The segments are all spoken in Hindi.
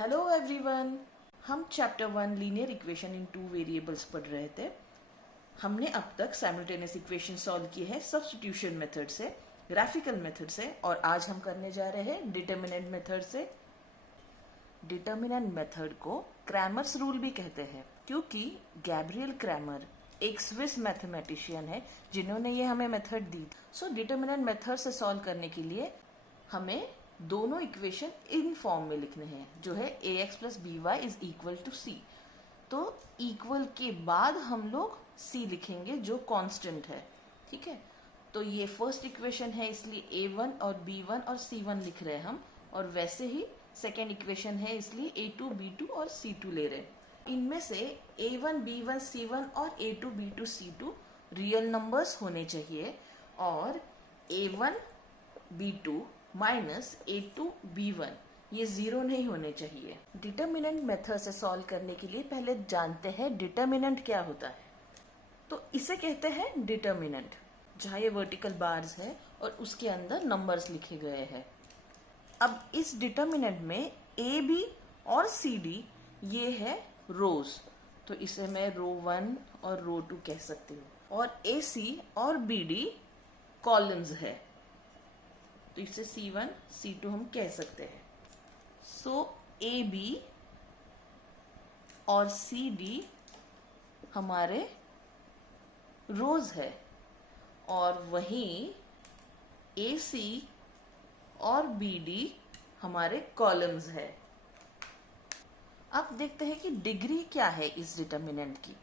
Hello everyone. हम chapter 1 linear equation in two variables पढ़ रहे थे। हमने अब तक साइमल्टेनियस इक्वेशन सॉल्व की है सब्स्टिट्यूशन मेथड से, ग्राफिकल मेथड से, और आज हम करने जा रहे हैं डिटर्मिनेंट मेथड से। डिटर्मिनेंट मेथड को क्रैमर्स रूल भी कहते हैं क्योंकि गैब्रियल क्रैमर एक स्विस मैथमेटिशियन है जिन्होंने ये हमें मेथड दी। सो डिटर्मिनेंट मेथड से सॉल्व करने के लिए हमें दोनों इक्वेशन इन फॉर्म में लिखने हैं, जो है ax plus B Y is equal to C. तो इक्वल के बाद हम लोग c लिखेंगे जो कांस्टेंट है, ठीक है। तो ये फर्स्ट इक्वेशन है इसलिए a1 और b1 और c1 लिख रहे हैं हम, और वैसे ही सेकेंड इक्वेशन है इसलिए a2 b2 और c2 ले रहे हैं। इनमें से a1 b1 c1 और a2 b2 c2 real numbers होने चाहिए और a1 b2 minus a2 b1 ये जीरो नहीं होने चाहिए। डिटर्मिनेंट मेथड से सॉल्व करने के लिए पहले जानते हैं डिटर्मिनेंट क्या होता है। तो इसे कहते हैं डिटर्मिनेंट, जहां ये वर्टिकल बार्स है और उसके अंदर नंबर्स लिखे गए हैं। अब इस डिटर्मिनेंट में ए बी और सी डी ये है रोज, तो इसे मैं रो 1 और रो 2 कह सकती हूँ, और ए सी और बी डी कॉलम्स है, तो इसे C1 C2 हम कह सकते हैं। सो ए बी और सी डी हमारे रोज है और वहीं ए सी और बी डी हमारे कॉलम्स है। अब देखते हैं कि डिग्री क्या है इस डिटर्मिनेंट की।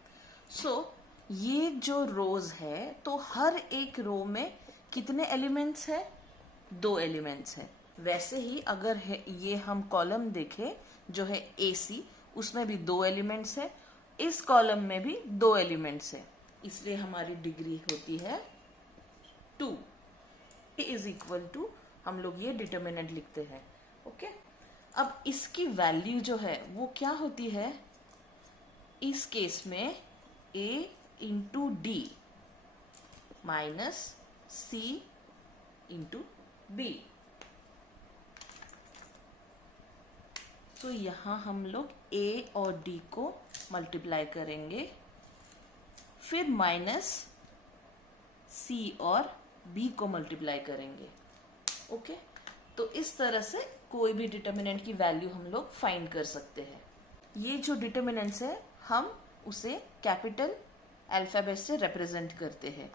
ये जो रोज है तो हर एक रो में कितने एलिमेंट्स है? 2 एलिमेंट्स हैं। वैसे ही अगर है ये हम कॉलम देखें जो है AC, उसमें भी 2 एलिमेंट्स है, इस कॉलम में भी 2 एलिमेंट्स है, इसलिए हमारी डिग्री होती है 2 इज इक्वल टू, हम लोग ये डिटर्मिनेंट लिखते हैं। ओके, अब इसकी वैल्यू जो है वो क्या होती है? इस केस में A into D minus C into B. तो यहां हम लोग A और D को मल्टीप्लाई करेंगे, फिर माइनस C और B को मल्टीप्लाई करेंगे। ओके, तो इस तरह से कोई भी डिटर्मिनेंट की वैल्यू हम लोग फाइंड कर सकते हैं। ये जो डिटर्मिनेंट्स है हम उसे कैपिटल अल्फाबेट से रिप्रेजेंट करते हैं।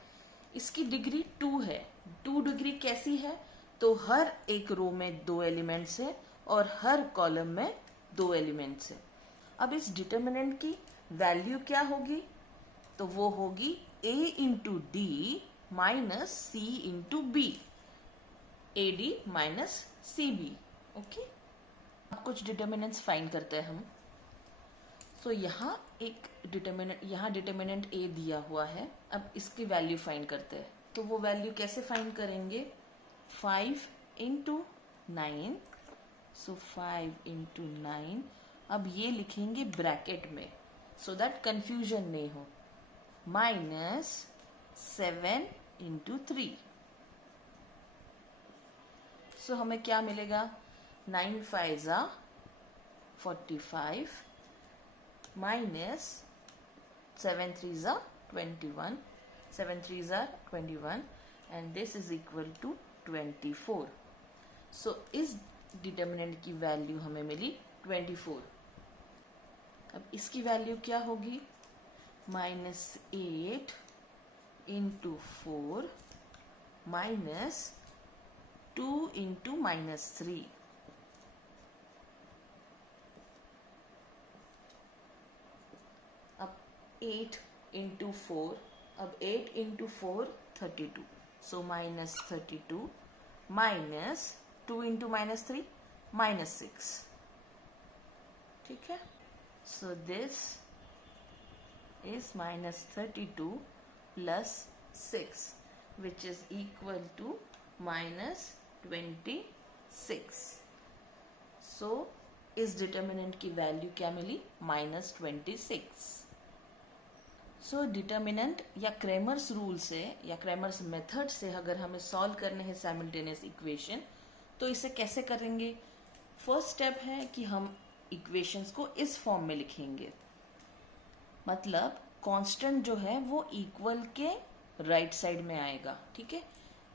इसकी डिग्री 2 है। 2 डिग्री कैसी है? तो हर एक रो में 2 एलिमेंट्स है और हर कॉलम में 2 एलिमेंट्स है। अब इस डिटर्मिनेंट की वैल्यू क्या होगी? तो वो होगी A into D minus C into B, A D minus C B. Okay, अब कुछ डिटर्मिनेंट्स फाइंड करते हैं हम। यहाँ एक डिटर्मिनेंट, यहाँ डिटर्मिनेंट A दिया हुआ है। अब इसकी वैल्यू फाइंड करते हैं। तो वो वैल्यू कैसे फाइंड करेंगे? 5 इंटू 9, सो 5 इंटू 9। अब ये लिखेंगे ब्रैकेट में सो दैट कंफ्यूजन नहीं हो, माइनस 7 इंटू 3। सो हमें क्या मिलेगा? 9 5 45 minus 7 3 21, 7 3 21, and this is equal to 24. सो इस डिटर्मिनेंट की वैल्यू हमें मिली 24। अब इसकी वैल्यू क्या होगी? Minus 8 into 4 minus 2 into minus 3। अब 8 इंटू 4, अब 8 into 4 32, so minus 32 minus 2 into minus 3 minus 6। ठीक है, so this is minus 32 plus 6 which is equal to minus 26। So इस डिटर्मिनेंट की वैल्यू क्या मिली? माइनस 26। सो डिटर्मिनेंट या क्रैमर्स रूल से या क्रैमर्स मेथड से अगर हमें सॉल्व करने हैं साइमल्टेनियस इक्वेशन, तो इसे कैसे करेंगे? फर्स्ट स्टेप है कि हम इक्वेशंस को इस फॉर्म में लिखेंगे, मतलब कांस्टेंट जो है वो इक्वल के राइट साइड में आएगा, ठीक है,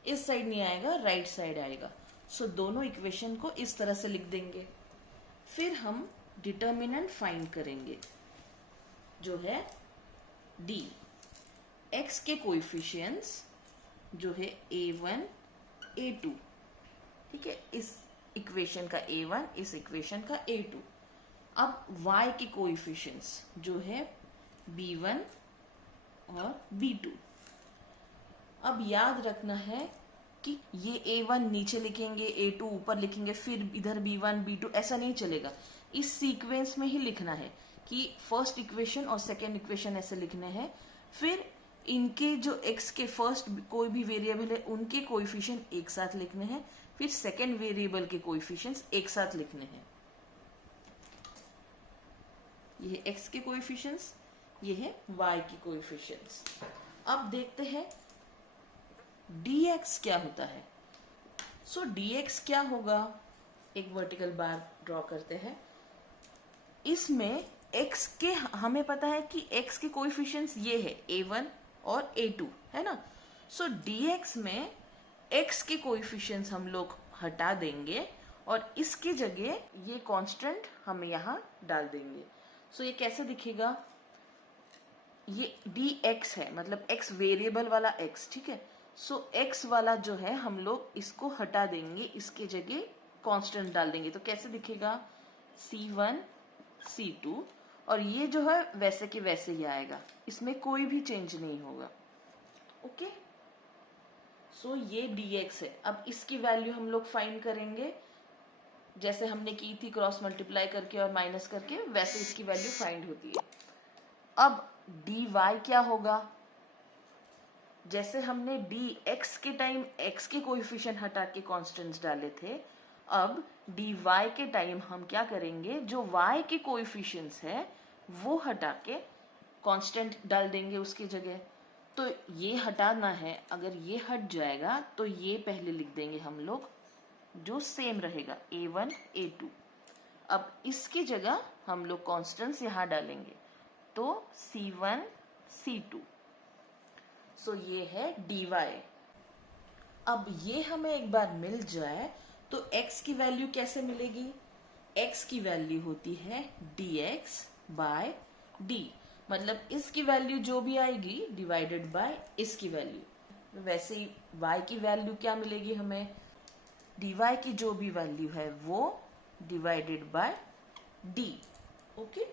इस साइड नहीं आएगा, राइट साइड आएगा। सो दोनों इक्वेशन को इस तरह से लिख देंगे। फिर हम डिटर्मिनेंट फाइंड करेंगे जो है डी, एक्स के कोएफिशिएंट्स जो है a1 a2, ठीक है, इस इक्वेशन का a1, इस इक्वेशन का a2। अब y के कोएफिशिएंट्स जो है b1 और b2। अब याद रखना है कि ये a1 नीचे लिखेंगे, a2 ऊपर लिखेंगे, फिर इधर b1 b2, ऐसा नहीं चलेगा। इस सीक्वेंस में ही लिखना है कि फर्स्ट इक्वेशन और सेकेंड इक्वेशन ऐसे लिखने हैं, फिर इनके जो x के फर्स्ट कोई भी वेरिएबल है उनके कोएफिशिएंट एक साथ लिखने हैं, फिर सेकेंड वेरिएबल के कोएफिशिएंट्स एक साथ लिखने हैं। ये है x के कोएफिशिएंट्स, ये है y के कोएफिशिएंट्स। अब देखते हैं dx क्या होता है। सो dx क्या होगा, एक वर्टिकल बार ड्रॉ करते हैं। इसमें x के, हमें पता है कि x के कोएफिशिएंट्स ये है a1 और a2, है ना। सो dx में x के कोएफिशिएंट्स हम लोग हटा देंगे और इसकी जगह ये कांस्टेंट हम यहाँ डाल देंगे। सो ये कैसे दिखेगा, ये dx है, मतलब x वेरिएबल वाला x, ठीक है। सो x वाला जो है हम लोग इसको हटा देंगे, इसके जगह कांस्टेंट डाल देंगे। तो कैसे दिखेगा, c1 c2, और ये जो है वैसे के वैसे ही आएगा, इसमें कोई भी चेंज नहीं होगा। ओके, सो ये dx है। अब इसकी वैल्यू हम लोग फाइंड करेंगे, जैसे हमने की थी क्रॉस मल्टीप्लाई करके और माइनस करके, वैसे इसकी वैल्यू फाइंड होती है। अब dy क्या होगा, जैसे हमने dx के टाइम x के कोएफिशिएंट हटा के कांस्टेंट्स डाले थे, अब dy के टाइम हम क्या करेंगे, जो y के कोएफिशिएंट्स है वो हटा के कांस्टेंट डाल देंगे उसकी जगह। तो ये हटाना है, अगर ये हट जाएगा तो ये पहले लिख देंगे हम लोग, जो सेम रहेगा a1 a2। अब इसकी जगह हम लोग कांस्टेंट्स यहाँ डालेंगे, तो c1 c2। सो ये है dy। अब ये हमें एक बार मिल जाए तो x की वैल्यू कैसे मिलेगी, x की वैल्यू होती है dx बाय d, मतलब इसकी वैल्यू जो भी आएगी डिवाइडेड बाय इसकी वैल्यू। वैसे ही y की वैल्यू क्या मिलेगी हमें, dy की जो भी वैल्यू है वो डिवाइडेड बाय d। ओके,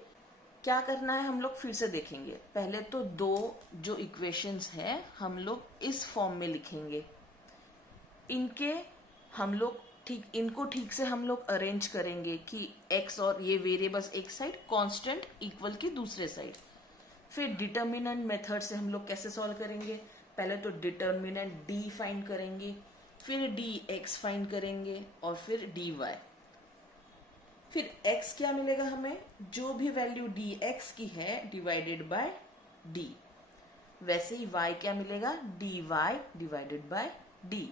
क्या करना है हम लोग फिर से देखेंगे। पहले तो दो जो इक्वेशंस है हम लोग इस फॉर्म में लिखेंगे, इनके हम लोग इनको ठीक से हम लोग अरेंज करेंगे कि x और ये वेरिएबल्स एक साइड, कांस्टेंट इक्वल की दूसरे साइड। फिर डिटर्मिनेंट मेथड से हम लोग कैसे सॉल्व करेंगे, पहले तो डिटर्मिनेंट d फाइंड करेंगे, फिर dx फाइंड करेंगे और फिर dy। फिर x क्या मिलेगा हमें, जो भी वैल्यू dx की है डिवाइडेड बाय d। वैसे ही y क्या मिलेगा, dy डिवाइडेड बाय d।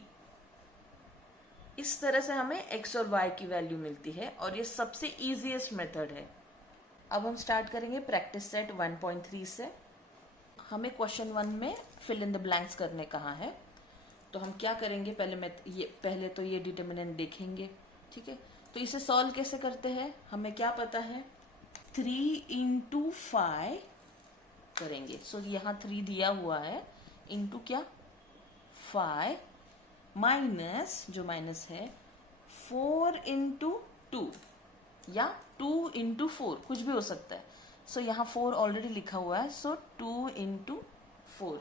इस तरह से हमें x और y की वैल्यू मिलती है और ये सबसे इजीएस्ट मेथड है। अब हम स्टार्ट करेंगे प्रैक्टिस सेट 1.3 से। हमें क्वेश्चन 1 में फिल इन द ब्लैंक्स करने कहा है, तो हम क्या करेंगे, पहले तो ये डिटर्मिनेंट देखेंगे, ठीक है। तो इसे सॉल्व कैसे करते हैं, हमें क्या पता है, 3 इंटू 5 करेंगे। सो यहाँ 3 दिया हुआ है, इंटू क्या 5, माइनस जो माइनस है 4 इंटू 2 या 2 इंटू 4, कुछ भी हो सकता है। सो यहाँ 4 ऑलरेडी लिखा हुआ है, सो 2 इंटू 4,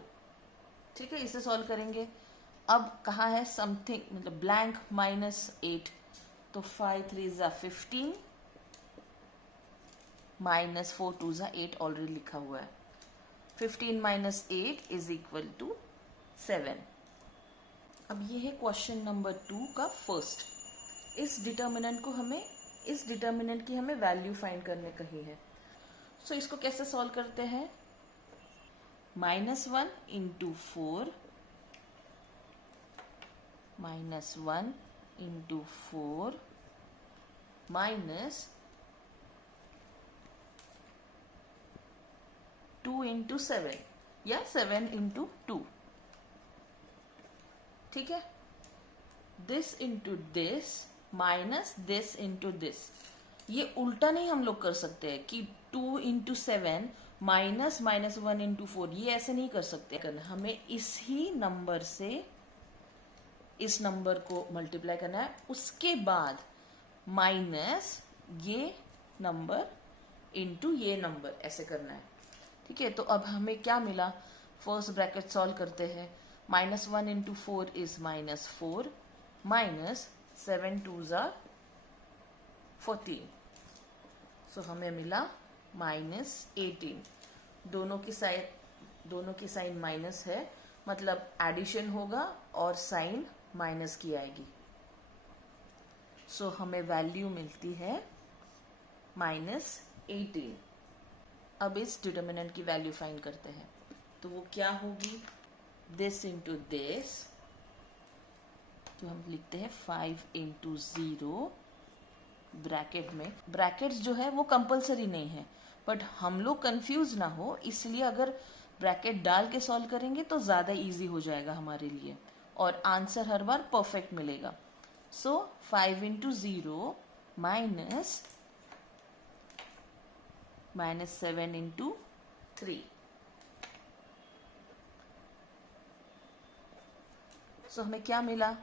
ठीक है। इसे सॉल्व करेंगे। अब कहाँ है समथिंग, मतलब ब्लैंक -8, तो 5 3 ज़ा 15 माइनस 4 2 ज़ा 8 ऑलरेडी लिखा हुआ है। 15 माइनस 8 इज इक्वल टू 7। अब ये है क्वेश्चन नंबर 2 का फर्स्ट। इस डिटर्मिनेंट की हमें वैल्यू फाइंड करने कही है। सो इसको कैसे सॉल्व करते हैं, -1 इंटू 4 -1 इंटू 4 माइनस 2 इंटू 7 या 7 इंटू 2, ठीक है। This into this minus this into this, ये उल्टा नहीं हम लोग कर सकते हैं कि 2 इंटू 7 माइनस माइनस 1 इंटू 4, ये ऐसे नहीं कर सकते। हमें इस ही नंबर से इस नंबर को मल्टीप्लाई करना है, उसके बाद माइनस ये नंबर इंटू ये नंबर, ऐसे करना है, ठीक है। तो अब हमें क्या मिला, फर्स्ट ब्रैकेट सॉल्व करते हैं। Minus 1 into 4 is minus 4 minus 7 2 ज़ा 14, सो हमें मिला माइनस 18। दोनों की साइन माइनस है, मतलब एडिशन होगा और साइन माइनस की आएगी, सो हमें वैल्यू मिलती है माइनस 18। अब इस डिटर्मिनेंट की वैल्यू फाइंड करते हैं, तो वो क्या होगी, दिस इंटू दिस, तो हम लिखते हैं 5 इंटू 0 ब्रैकेट में। ब्रैकेट्स जो है वो कंपलसरी नहीं है, बट हम लोग कंफ्यूज ना हो इसलिए अगर ब्रैकेट डाल के सॉल्व करेंगे तो ज़्यादा इजी हो जाएगा हमारे लिए और आंसर हर बार परफेक्ट मिलेगा। सो 5 इंटू 0 माइनस 7 इंटू 3, सो हमें क्या मिला,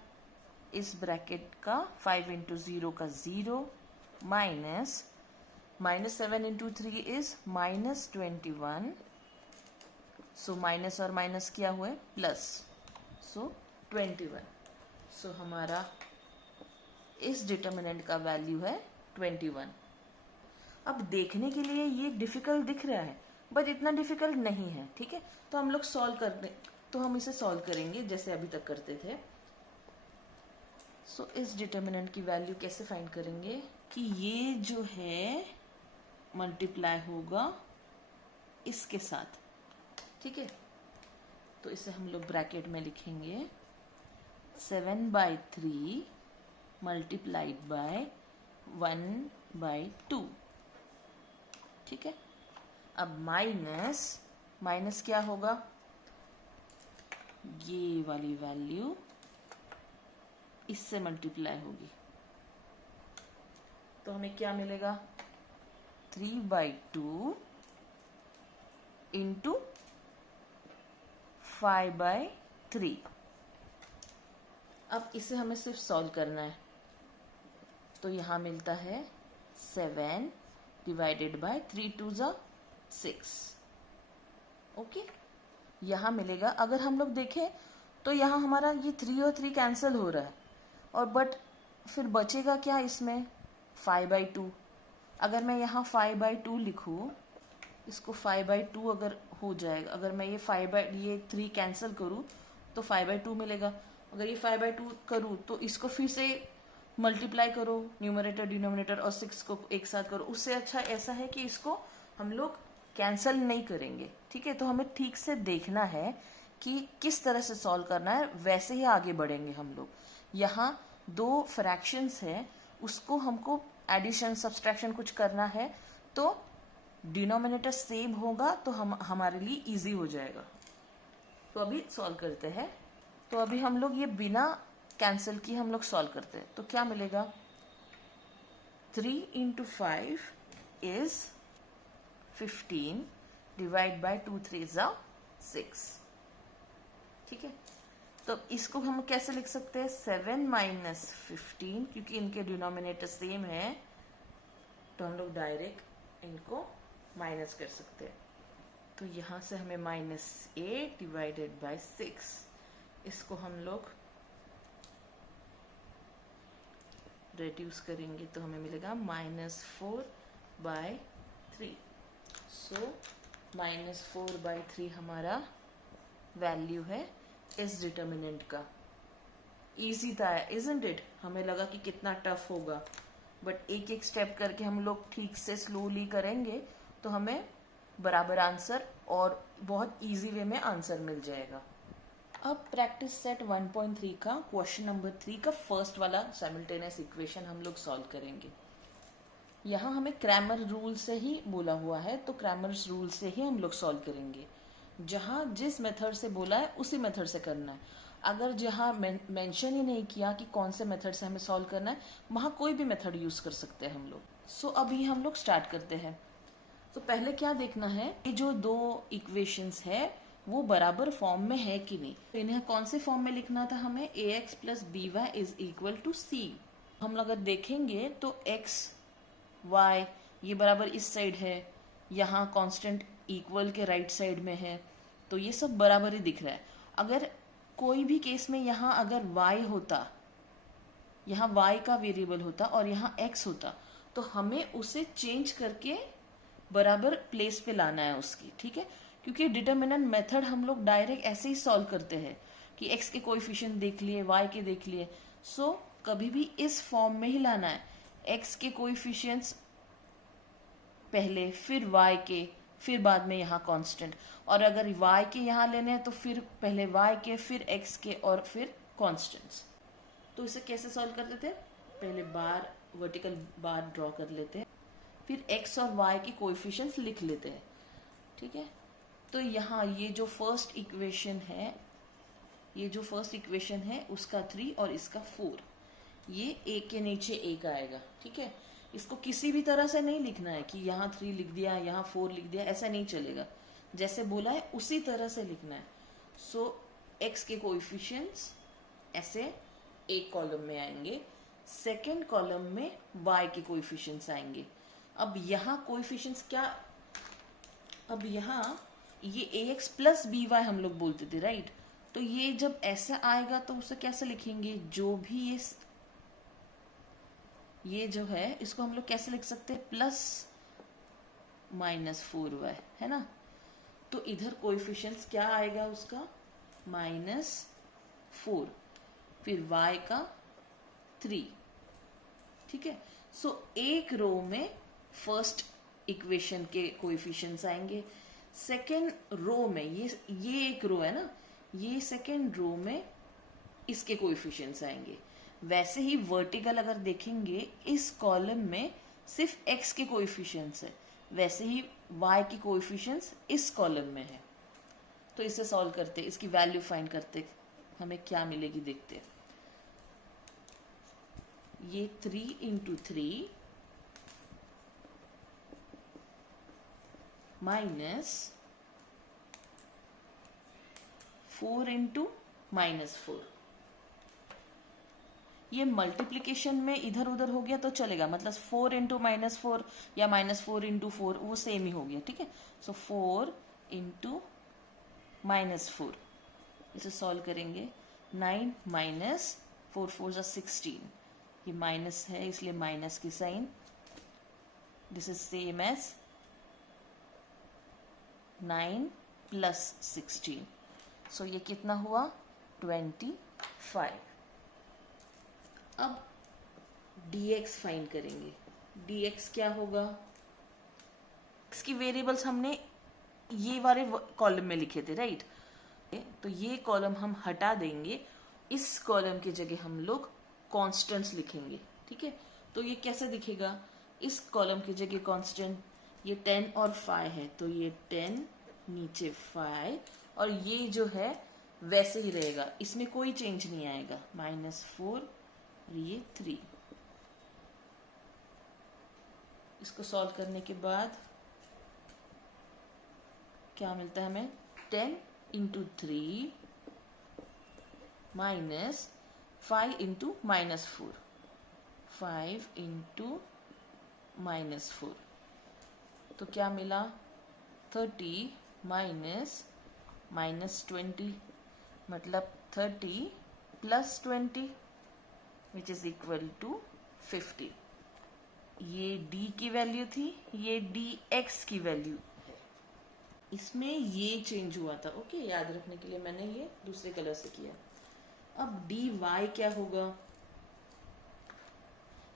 इस ब्रैकेट का 5 इंटू 0 का 0 minus 7 into 3 is minus 21, so minus और माइनस क्या हुए प्लस, सो 21, सो हमारा इस डिटर्मिनेंट का वैल्यू है 21। अब देखने के लिए ये डिफिकल्ट दिख रहा है बट इतना डिफिकल्ट नहीं है, ठीक है। तो हम लोग हम इसे सॉल्व करेंगे जैसे अभी तक करते थे। सो इस डिटर्मिनेंट की वैल्यू कैसे फाइंड करेंगे कि ये जो है मल्टीप्लाई होगा इसके साथ, ठीक है। तो इसे हम लोग ब्रैकेट में लिखेंगे 7/3 मल्टीप्लाइड बाय 1/2, ठीक है। अब माइनस क्या होगा, ये वाली वैल्यू इससे मल्टीप्लाई होगी, तो हमें क्या मिलेगा 3/2 इंटू 5/3। अब इसे हमें सिर्फ सॉल्व करना है, तो यहां मिलता है 7 डिवाइडेड बाय 3 2 ज़ा 6, ओके। यहां मिलेगा, अगर हम लोग देखें तो यहां हमारा ये 3 और 3 कैंसिल हो रहा है और बट फिर बचेगा क्या इसमें 5/2। अगर मैं यहाँ 5/2 लिखूँ, इसको 5/2 अगर हो जाएगा, अगर मैं ये 3 कैंसिल करूँ तो 5/2 मिलेगा। अगर ये 5/2 करूँ तो इसको फिर से मल्टीप्लाई करो, न्यूमरेटर डिनोमिनेटर और 6 को एक साथ करो। उससे अच्छा ऐसा है कि इसको हम लोग कैंसिल नहीं करेंगे, ठीक है। तो हमें ठीक से देखना है कि किस तरह से सॉल्व करना है, वैसे ही आगे बढ़ेंगे हम लोग। यहाँ 2 फ्रैक्शंस है, उसको हमको एडिशन सब्सट्रैक्शन कुछ करना है, तो डिनोमिनेटर सेम होगा तो हमारे लिए इजी हो जाएगा। तो अभी सॉल्व करते हैं। तो अभी हम लोग ये बिना कैंसिल किए हम लोग सॉल्व करते हैं, तो क्या मिलेगा 3 इंटू 5 इज 15 डिवाइड बाय 2 3 ज़ा 6, ठीक है। तो इसको हम कैसे लिख सकते हैं 7 माइनस 15, क्योंकि इनके डिनोमिनेटर सेम है तो हम लोग डायरेक्ट इनको माइनस कर सकते हैं। तो यहाँ से हमें -8 डिवाइडेड बाय 6, इसको हम लोग रेड्यूस करेंगे तो हमें मिलेगा -4/3। सो -4/3 हमारा वैल्यू है इस डिटर्मिनेंट का। इजी था, इजंट इट? हमें लगा कि कितना टफ होगा, बट एक एक स्टेप करके हम लोग ठीक से स्लोली करेंगे तो हमें बराबर आंसर और बहुत इजी वे में आंसर मिल जाएगा। अब प्रैक्टिस सेट 1.3 का क्वेश्चन नंबर 3 का फर्स्ट वाला साइमल्टेनियस इक्वेशन हम लोग सॉल्व करेंगे। यहाँ हमें क्रैमर रूल से ही बोला हुआ है, तो क्रैमर्स रूल से ही हम लोग सॉल्व करेंगे। जहाँ जिस मेथड से बोला है उसी मेथड से करना है। अगर जहाँ मेंशन ही नहीं किया कि कौन से मेथड से हमें सॉल्व करना है, वहाँ कोई भी मेथड यूज कर सकते हैं हम लोग। सो अभी हम लोग स्टार्ट करते हैं। तो पहले क्या देखना है, ये जो दो इक्वेशंस है वो बराबर फॉर्म में है कि नहीं। तो इन्हें कौन से फॉर्म में लिखना था हमें, ax plus B Y is equal to C. हम लोग अगर देखेंगे तो x y ये बराबर इस साइड है, यहाँ कांस्टेंट इक्वल के राइट साइड में है, तो ये सब बराबर ही दिख रहा है। अगर कोई भी केस में यहाँ अगर y होता, यहाँ y का वेरिएबल होता और यहाँ x होता, तो हमें उसे चेंज करके बराबर प्लेस पे लाना है उसकी, ठीक है। क्योंकि डिटर्मिनेंट मेथड हम लोग डायरेक्ट ऐसे ही सॉल्व करते हैं कि x के कोएफिशिएंट देख लिए, y के देख लिए। सो कभी भी इस फॉर्म में ही लाना है, x के कोएफिशिएंट्स पहले, फिर y के, फिर बाद में यहाँ कांस्टेंट। और अगर y के यहाँ लेने हैं तो फिर पहले y के, फिर x के और फिर कांस्टेंट्स। तो इसे कैसे सॉल्व करते थे, पहले बार वर्टिकल बार ड्रॉ कर लेते हैं, फिर x और y के कोएफिशिएंट्स लिख लेते हैं, ठीक है। तो यहाँ ये जो फर्स्ट इक्वेशन है, उसका 3 और इसका 4, ये एक के नीचे एक आएगा, ठीक है। इसको किसी भी तरह से नहीं लिखना है कि यहाँ 3 लिख दिया, यहाँ 4 लिख दिया, ऐसा नहीं चलेगा। जैसे बोला है उसी तरह से लिखना है। सो x के कोएफिशिएंट्स ऐसे एक कॉलम में आएंगे, सेकेंड कॉलम में y के कोएफिशिएंट्स आएंगे। अब यहाँ कोएफिशिएंट्स क्या, अब यहाँ ये ax प्लस बी वाई हम लोग बोलते थे, राइट। तो ये जब ऐसा आएगा तो उसे कैसे लिखेंगे, जो भी ये जो है इसको हम लोग कैसे लिख सकते हैं, प्लस माइनस 4y, है ना। तो इधर कोएफिशिएंट्स क्या आएगा उसका, -4, फिर y का 3, ठीक है। सो एक रो में फर्स्ट इक्वेशन के कोएफिशिएंट्स आएंगे, सेकेंड रो में ये एक रो है ना, ये सेकेंड रो में इसके कोएफिशिएंट्स आएंगे। वैसे ही वर्टिकल अगर देखेंगे, इस कॉलम में सिर्फ x के कोएफिशिएंट्स है, वैसे ही y के कोएफिशिएंट्स इस कॉलम में है। तो इसे सॉल्व करते, इसकी वैल्यू फाइंड करते, हमें क्या मिलेगी देखते हैं। ये 3 इंटू 3 माइनस 4 इंटू -4, ये मल्टीप्लीकेशन में इधर उधर हो गया तो चलेगा, मतलब 4 इंटू -4 या -4 इंटू 4 वो सेम ही हो गया, ठीक है। सो 4 इंटू -4, इसे सॉल्व करेंगे, 9 माइनस 4 4 जा 16, ये माइनस है इसलिए माइनस की sign, this is same as 9 plus 16, so ये कितना हुआ 25। अब dx फाइंड करेंगे, dx क्या होगा, x की वेरिएबल्स हमने ये वाले कॉलम में लिखे थे, राइट। तो ये कॉलम हम हटा देंगे, इस कॉलम की जगह हम लोग कॉन्स्टेंट्स लिखेंगे, ठीक है। तो ये कैसे दिखेगा, इस कॉलम की जगह कांस्टेंट, ये 10 और 5 है, तो ये 10 नीचे 5, और ये जो है वैसे ही रहेगा, इसमें कोई चेंज नहीं आएगा, -4 और ये 3। इसको सॉल्व करने के बाद क्या मिलता है हमें, 10 इंटू 3 माइनस 5 इंटू -4, 5 इंटू -4, तो क्या मिला 30 माइनस -20, मतलब 30 plus 20 which is equal to 50। ये d की वैल्यू थी, ये dx की वैल्यू है, इसमें ये चेंज हुआ था, ओके। याद रखने के लिए मैंने ये दूसरे कलर से किया। अब dy क्या होगा,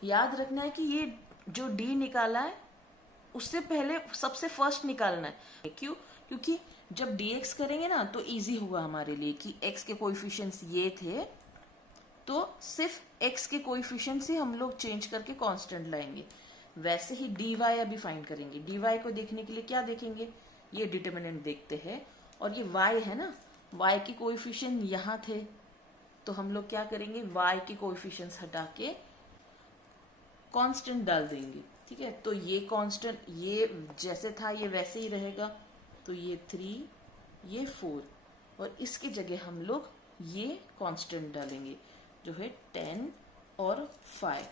याद रखना है कि ये जो d निकाला है उससे पहले सबसे फर्स्ट निकालना है, क्यों, क्योंकि जब dx करेंगे ना तो इजी होगा हमारे लिए कि x के कोएफिशिएंट्स ये थे, तो सिर्फ x के कोएफिशिएंट्स ही हम लोग चेंज करके कांस्टेंट लाएंगे। वैसे ही dy अभी फाइंड करेंगे। dy को देखने के लिए क्या देखेंगे, ये डिटर्मिनेंट देखते हैं, और ये y है ना, y के कोएफिशिएंट यहाँ थे, तो हम लोग क्या करेंगे, y के कोएफिशिएंट्स हटा के कांस्टेंट डाल देंगे। ठीक है, तो ये कांस्टेंट, ये जैसे था ये वैसे ही रहेगा, तो ये 3, ये 4, और इसकी जगह हम लोग ये कांस्टेंट डालेंगे जो है 10 और 5।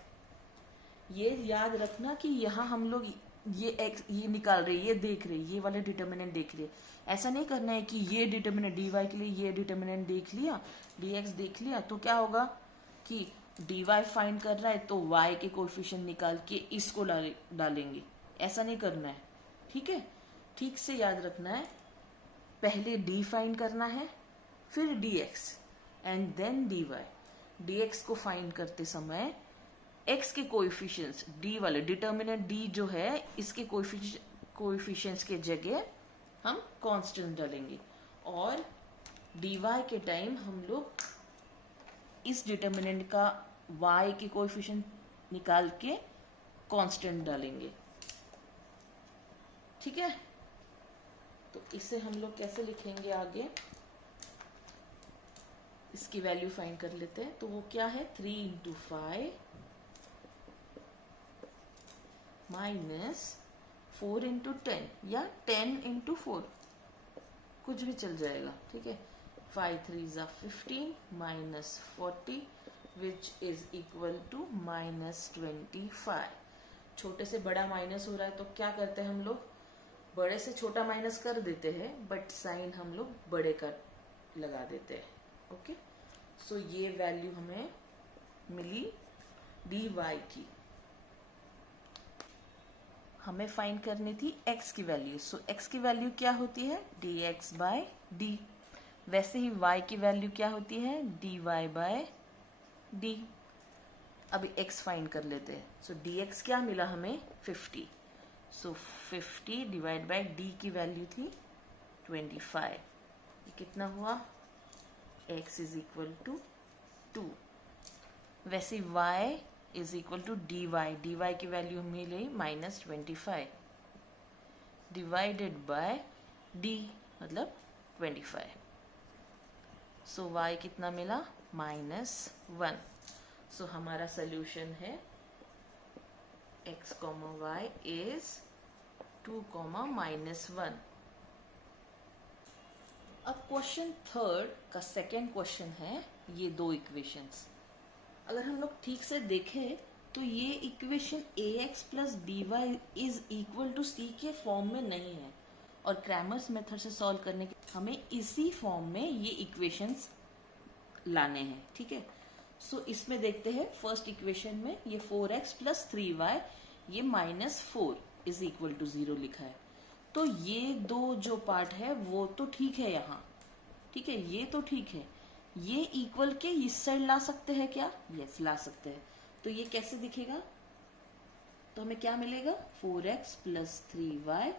ये याद रखना कि यहाँ हम लोग ये x ये निकाल रहे, ये देख रहे, ये वाले डिटर्मिनेंट देख रहे। ऐसा नहीं करना है कि ये डिटर्मिनेंट dy के लिए ये डिटर्मिनेंट देख लिया, dx देख लिया, तो क्या होगा कि dy फाइंड कर रहा है तो y के कोएफिशिएंट निकाल के इसको डालेंगे। ऐसा नहीं करना है, ठीक है, ठीक से याद रखना है। पहले d फाइंड करना है, फिर dx and then dy। dx को फाइंड करते समय x के कोएफिशिएंट्स d वाले डिटर्मिनेंट d जो है, इसके कोएफिशिएंट्स के जगह हम कांस्टेंट डालेंगे, और dy के टाइम हम लोग इस डिटर्मिनेंट का y के कोएफिशिएंट निकाल के कांस्टेंट डालेंगे। ठीक है, तो इसे हम लोग कैसे लिखेंगे आगे, इसकी वैल्यू फाइंड कर लेते हैं। तो वो क्या है, 3 इंटू 5 माइनस 4 इंटू 10 या 10 इंटू 4, कुछ भी चल जाएगा। ठीक है, 5 3 ज़ा 15 minus 40 which is equal to minus 25। छोटे से बड़ा माइनस हो रहा है तो क्या करते हैं हम लोग, बड़े से छोटा माइनस कर देते हैं, बट साइन हम लोग बड़े का लगा देते हैं। ओके, सो ये वैल्यू हमें मिली dy की। हमें फाइंड करनी थी x की वैल्यू, सो x की वैल्यू क्या होती है, dx बाय d। वैसे ही y की वैल्यू क्या होती है, dy बाय d। अभी x फाइंड कर लेते हैं। सो dx क्या मिला हमें, 50। सो 50 डिवाइड बाय d की वैल्यू थी 25। ये कितना हुआ, x इज इक्वल टू 2। वैसे y is equal to dy, dy की वैल्यू मिली माइनस 25 डिवाइडेड बाय d मतलब 25। सो y कितना मिला, -1। सो हमारा सोल्यूशन है x, y इज 2, -1। अब क्वेश्चन थर्ड का सेकेंड क्वेश्चन है ये दो इक्वेशंस। अगर हम लोग ठीक से देखें तो ये equation ax plus dy is equal to c के फॉर्म में नहीं है, और क्रैमर्स मेथड से सॉल्व करने के हमें इसी फॉर्म में ये इक्वेशंस लाने हैं। ठीक है, सो इसमें देखते हैं फर्स्ट इक्वेशन में ये 4x प्लस 3y, ये -4 इज इक्वल टू 0 लिखा है। तो ये दो जो पार्ट है वो तो ठीक है यहाँ, ठीक है, ये तो ठीक है। ये इक्वल के इस साइड ला सकते हैं क्या, यस ला सकते हैं। तो ये कैसे दिखेगा, तो हमें क्या मिलेगा, 4x plus 3y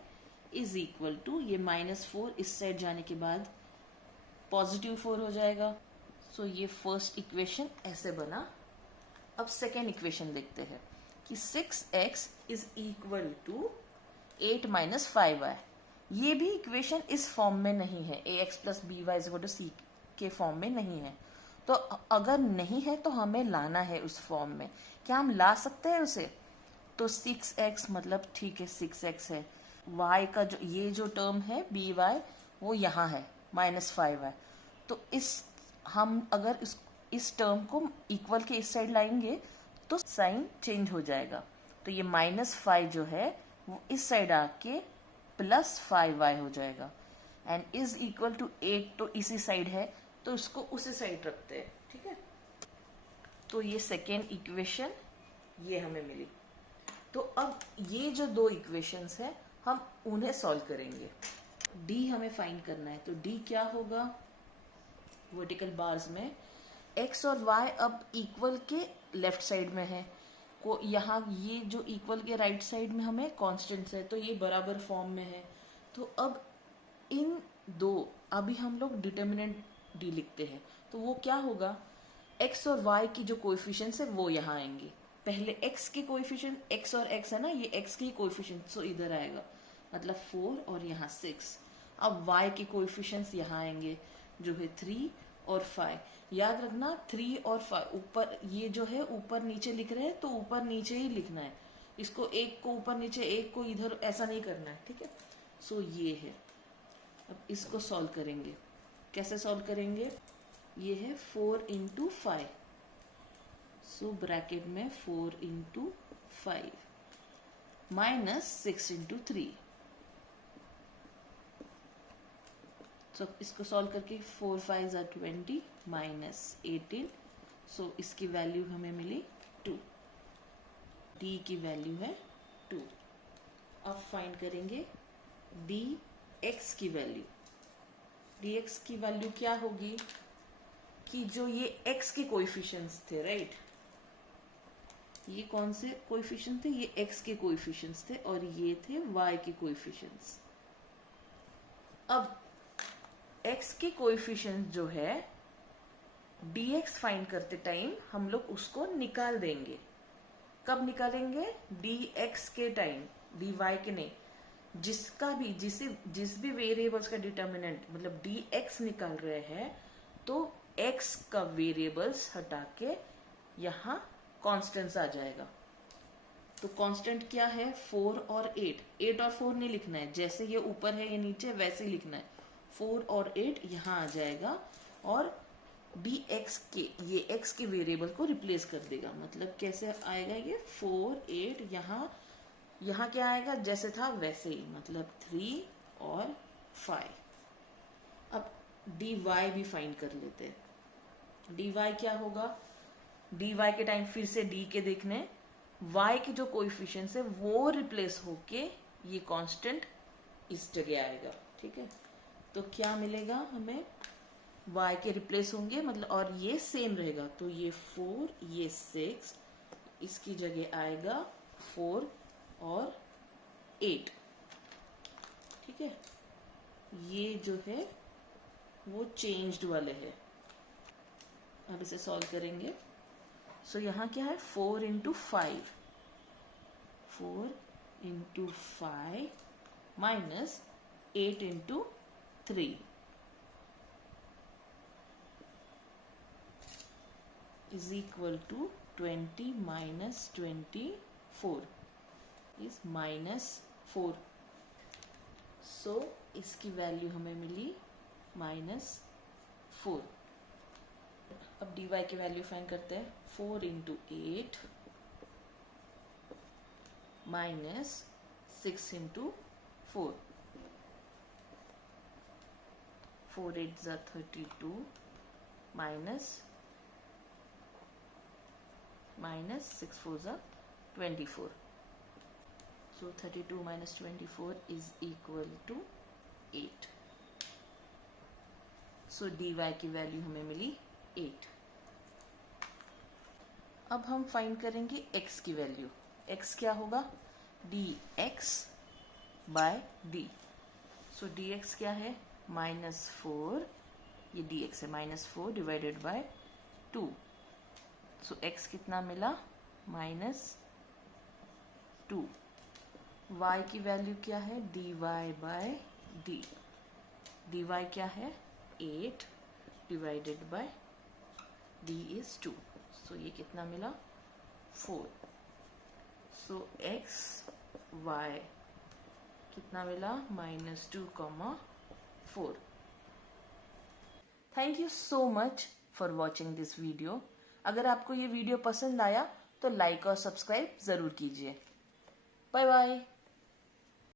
is equal to, ये -4 इस साइड जाने के बाद +4 हो जाएगा। सो ये फर्स्ट इक्वेशन ऐसे बना। अब सेकेंड इक्वेशन देखते हैं कि 6x is equal to 8 minus 5y। ये भी इक्वेशन इस फॉर्म में नहीं है, ax plus by is equal to c के फॉर्म में नहीं है। तो अगर नहीं है तो हमें लाना है उस फॉर्म में। क्या हम ला सकते हैं उसे, तो 6x मतलब ठीक है 6x है, y का जो ये जो टर्म है by वो यहाँ है -5y। तो हम अगर इस टर्म को इक्वल के इस साइड लाएंगे तो साइन चेंज हो जाएगा। तो ये -5 जो है वो इस साइड आके +5y हो जाएगा, एंड इज इक्वल टू 8 तो इसी साइड है तो उसको उसी साइड रखते हैं। ठीक है, तो ये सेकेंड इक्वेशन ये हमें मिली। तो अब ये जो दो इक्वेशंस है हम उन्हें सॉल्व करेंगे। d हमें फाइंड करना है, तो d क्या होगा, वर्टिकल बार्स में x और y अब इक्वल के लेफ्ट साइड में है, को यहाँ ये जो इक्वल के राइट साइड में हमें कांस्टेंट्स है तो ये बराबर फॉर्म में है। तो अब इन दो, अभी हम लोग डिटर्मिनेंट d लिखते हैं, तो वो क्या होगा, x और y की जो कोएफिशिएंट्स है वो यहाँ आएंगे, पहले x के कोएफिशिएंट, x और x है ना, ये x के कोएफिशिएंट, सो इधर आएगा, मतलब 4 और यहाँ 6। अब y के कोएफिशिएंट्स यहाँ आएंगे जो है 3 और 5। याद रखना 3 और 5 ऊपर, ये जो है ऊपर नीचे लिख रहे हैं तो ऊपर नीचे ही लिखना है, इसको एक को ऊपर नीचे एक को इधर ऐसा नहीं करना है, ठीक है। सो ये है। अब इसको सॉल्व करेंगे, कैसे सॉल्व करेंगे, ये है 4 इंटू 5, सो ब्रैकेट में 4 इंटू 5 माइनस 6 इंटू 3। सो इसको सॉल्व करके 4 5 are 20 माइनस 18, सो इसकी वैल्यू हमें मिली 2, d की वैल्यू है 2। अब फाइंड करेंगे dx की वैल्यू। dx की वैल्यू क्या होगी कि जो ये x के कोएफिशिएंट्स थे, राइट, ये कौन से कोएफिशिएंट थे, ये x के कोएफिशिएंट्स थे और ये थे y के कोएफिशिएंट्स। अब x के कोएफिशिएंट जो है dx फाइंड करते टाइम हम लोग उसको निकाल देंगे। कब निकालेंगे, dx के टाइम, dy के नहीं, जिसका भी जिस भी वेरिएबल्स का डिटर्मिनेंट मतलब dx निकाल रहे हैं तो x का वेरिएबल्स हटा के यहाँ कांस्टेंट्स आ जाएगा। तो कांस्टेंट क्या है, 4 और 8। 8 और 4 नहीं लिखना है, जैसे ये ऊपर है ये नीचे वैसे ही लिखना है। 4 और 8 यहाँ आ जाएगा और dx के ये x के वेरिएबल को रिप्लेस कर देगा। मतलब कैसे आएगा ये 4 8, यहाँ क्या आएगा, जैसे था वैसे ही, मतलब 3 और 5। अब dy भी फाइंड कर लेते हैं। dy क्या होगा, dy के टाइम फिर से d के देखने, y के जो कोएफिशिएंट्स है वो रिप्लेस होके ये कांस्टेंट इस जगह आएगा, ठीक है। तो क्या मिलेगा हमें, y के रिप्लेस होंगे मतलब, और ये सेम रहेगा, तो ये 4 ये 6, इसकी जगह आएगा 4 और 8, ठीक है। ये जो है वो चेंज्ड वाले है। अब इसे सॉल्व करेंगे। सो यहाँ क्या है, 4 into 5, 4 into 5 minus 8 into 3 is equal to 20 minus 24 is minus 4। सो इसकी वैल्यू हमें मिली -4। अब dy की वैल्यू फाइंड करते हैं। 4 into 8 minus 6 into 4, 4 8 are 32 minus 6 4 are 24. So 32 minus 24 is equal to 8. So dy की वैल्यू हमें मिली 8। अब हम फाइंड करेंगे x की वैल्यू। x क्या होगा, dx by d। So dx क्या है, -4, ये dx है -4 डिवाइडेड बाय 2। सो x कितना मिला, -2। y की वैल्यू क्या है, dy बाय d। dy क्या है, 8 डिवाइडेड बाय d इज 2। सो ये कितना मिला, 4। सो x y कितना मिला, -2, 4। Thank you so much for watching this video. अगर आपको ये वीडियो पसंद आया तो लाइक और सब्सक्राइब जरूर कीजिए। Bye bye.